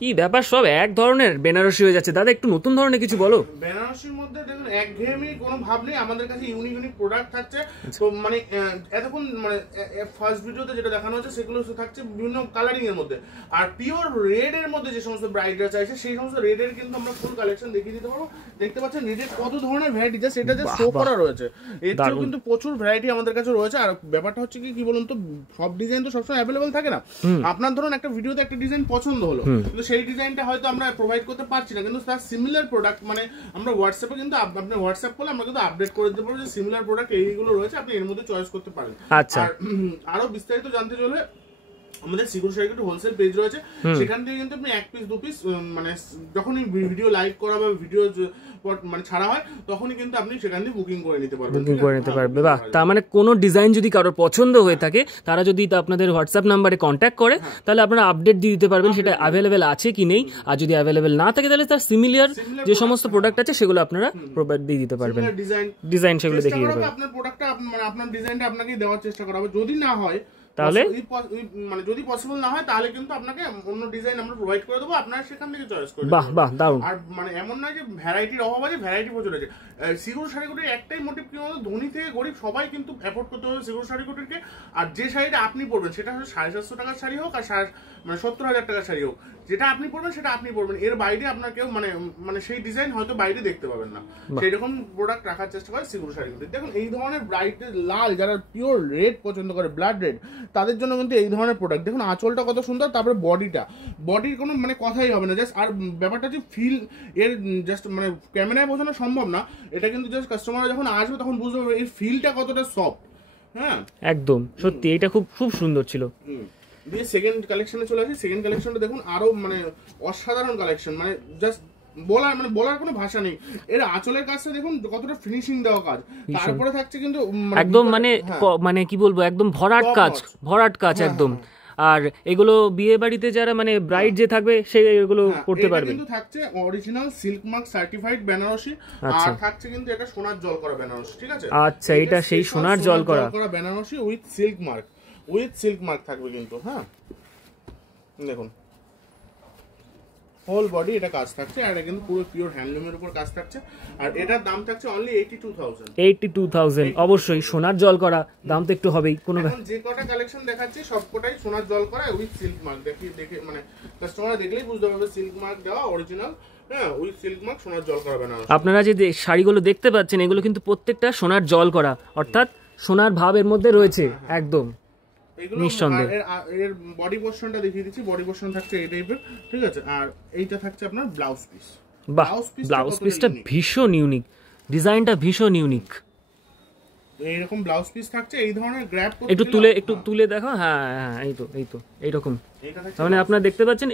কি ব্যাপার, সব এক ধরনের বেনারসি হয়ে যাচ্ছে দাদা, একটু নতুন ধরনের কিছু বলো। বেনারসির মধ্যে দেখুন একঘেয়েমি কোনো ভাব নেই, আমাদের কাছে ইউনিক ইউনিক প্রোডাক্ট থাকছে। তো মানে এতক্ষণ মানে ফার্স্ট ভিডিওতে যেটা দেখানো হচ্ছে সেগুলো থাকছে বিভিন্ন কালারিং এর মধ্যে, আর পিওর রেড এর মধ্যে যে সমস্ত ব্রাইডরা চাইছে সেই সমস্ত রেড এর কিন্তু আমরা ফুল কালেকশন দেখিয়ে দিতে পারবো। দেখতে পাচ্ছেন রেডের কত ধরনের ভ্যারাইটি, যা সেটা যে শো করা রয়েছে, এর থেকেও কিন্তু প্রচুর ভ্যারাইটি আমাদের কাছে রয়েছে। আর ব্যাপারটা হচ্ছে কি বলুন তো, সব ডিজাইন তো সবসময় অ্যাভেলেবল থাকে না। আপনার ধরুন একটা ভিডিওতে একটা ডিজাইন পছন্দ হলো, কিন্তু সেই ডিজাইনটা হয়তো আমরা প্রোভাইড করতে পারছি না, কিন্তু তার সিমিলার প্রোডাক্ট মানে আমরা হোয়াটসঅ্যাপে কিন্তু আপনি হোয়াটসঅ্যাপ করলে আমরা কিন্তু আপডেট করে দিতে পারবো যে সিমিলার প্রোডাক্ট এইগুলো রয়েছে, আপনি এর মধ্যে চয়েস করতে পারেন। আচ্ছা, আরো বিস্তারিত জানতে চলে আমাদের সিকিউর শাড়ি হোলসেল পেজ রয়েছে, সেখান থেকে কিন্তু আপনি 1 পিস 2 পিস মানে যখনই ভিডিও লাইভ করা বা ভিডিও মানে ছাড়া হয় তখনই কিন্তু আপনি সেখান থেকে বুকিং করে নিতে পারবেন। বাহ, তার মানে কোনো ডিজাইন যদি কারোর পছন্দ হয়ে থাকে, তারা যদি আপনাদের হোয়াটসঅ্যাপ নাম্বারে কন্ট্যাক্ট করে, তাহলে আপনারা আপডেট দিয়ে দিতে পারবেন সেটা অ্যাভেলেবেল আছে কি নেই। আর যদি অ্যাভেলেবেল না থাকে তাহলে তার সিমিলার যে সমস্ত প্রোডাক্ট আছে সেগুলো আপনারা প্রোভাইড দিয়ে দিতে পারবেন, ডিজাইন সেগুলো দেখিয়ে দেবেন। আপনার প্রোডাক্টটা মানে আপনার ডিজাইনটা আপনাকে দেওয়ার চেষ্টা করা হবে, যদি না হয় তাহলে মানে যদি পসিবল না হয় তাহলে কিন্তু আপনাকে অন্য ডিজাইন আমরা প্রোভাইড করে দেবো, আপনারা সেখান থেকে চয়েস করে। বাহ বাহ, দারুণ। আর মানে এমন নয় যে ভ্যারাইটির অভাব আছে, ভ্যারাইটি প্রচুর আছে। সিকিউর শাড়িগুটির একটাই মোটিভ কি বলতো, ধনী থেকে গরিব সবাই কিন্তু অ্যাফোর্ড করতে হবে সিকিউর শাড়িগুটিকে। আর যে শাড়িটা আপনি পরবেন সেটা হচ্ছে 750 টাকার শাড়ি হোক আর মানে 70,000 টাকার শাড়ি হোক, যেটা আপনি পরবেন সেটা আপনি পরবেন, এর বাইরে আপনার কেউ মানে সেই ডিজাইন হয়তো বাইরে দেখতে পাবেন না, সেই রকম প্রোডাক্ট রাখার চেষ্টা করে সিকিউর শাড়িগুটি। দেখুন এই ধরনের ব্রাইট লাল, যারা পিওর রেড পছন্দ করে, ব্লাড রেড, তাদের জন্য কিন্তু এই ধরনের প্রোডাক্ট। দেখুন আঁচলটা কত সুন্দর, তারপরে বডির কোনো মানে কথাই হবে না, জাস্ট। আর ব্যাপারটা হচ্ছে ফিল এর জাস্ট মানে ক্যামেরায় বোঝানো সম্ভব না, এটা কিন্তু জাস্ট কাস্টমার যখন আসবে তখন বুঝতে পারবে এর ফিলটা কতটা সফট। হ্যাঁ একদম সত্যি, এটা খুব খুব সুন্দর ছিল। দিয়ে সেকেন্ড কালেকশনে চলে আসি। সেকেন্ড কালেকশনটা দেখুন আরো মানে অসাধারণ কালেকশন, মানে জাস্ট বলার কোনো ভাষা নেই। এর আঁচলের কাজটা দেখুন কতটা ফিনিশিং দেওয়া কাজ, তারপরে থাকছে কিন্তু একদম মানে কি বলবো, একদম ভরাট কাজ একদম। আর এগুলো বিয়ে বাড়িতে যারা মানে ব্রাইড যে থাকবে সে এগুলো করতে পারবে। কিন্তু থাকছে original silk mark certified Banarasi, আর থাকছে কিন্তু এটা সোনার জল করা বেনারসি, ঠিক আছে? আচ্ছা, এটা সেই সোনার জল করা বেনারসি উইথ সিল্ক মার্ক থাকবে কিন্তু। হ্যাঁ দেখুন হোল বডি এটা কাজ থাকছে, আর এটা কিন্তু পুরো পিওর হ্যান্ডলুমের উপর কাজ থাকছে, আর এটার দাম থাকছে অনলি 82,000। অবশ্যই সোনার জল করা, দাম তো একটু হবেই। কোনো যে কটা কালেকশন দেখাচ্ছি সবকটাই সোনার জল করা উইথ সিল্ক মার্ক। দেখে মানে কাস্টমার দেখলেই বুঝতে পারবে সিল্ক মার্ক দেওয়া অরিজিনাল। হ্যাঁ উইথ সিল্ক মার্ক সোনার জল করা বেনারসি। আপনারা যে শাড়িগুলো দেখতে পাচ্ছেন এগুলো কিন্তু প্রত্যেকটা সোনার জল করা, অর্থাৎ সোনার ভাব এর মধ্যে রয়েছে একদম নিঃসন্দেহে। এর বডি পোরশনটা দেখিয়ে দিচ্ছি, বডি পোরশন থাকছে এই টাইপের, ঠিক আছে? আর এইটা থাকছে আপনার ব্লাউজ পিস। ব্লাউজ পিসটা ভীষণ ইউনিক, ডিজাইনটা ভীষণ ইউনিক। এইরকম ব্লাউজ পিস থাকছে, এই ধরনের গ্র্যাব একটু তুলে দেখো। হ্যাঁ এই তো এইরকম। মানে আপনারা দেখতে পাচ্ছেন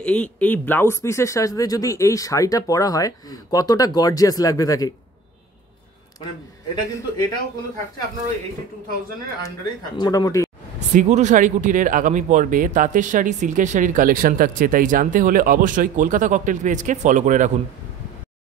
এই ব্লাউজ পিসের সাথে যদি এই শাড়িটা পরা হয় কতটা গর্জিয়াস লাগবে তাকে। মানে এটাও কিন্তু থাকছে আপনার ওই 82,000 এর আন্ডারেই থাকছে মোটামুটি। সিগুরু শাড়ি কুটিরের আগামী পর্বে তাঁতের শাড়ি, সিল্কের শাড়ির কালেকশন থাকছে, তাই জানতে হলে অবশ্যই কলকাতা ককটেল পেজকে ফলো করে রাখুন।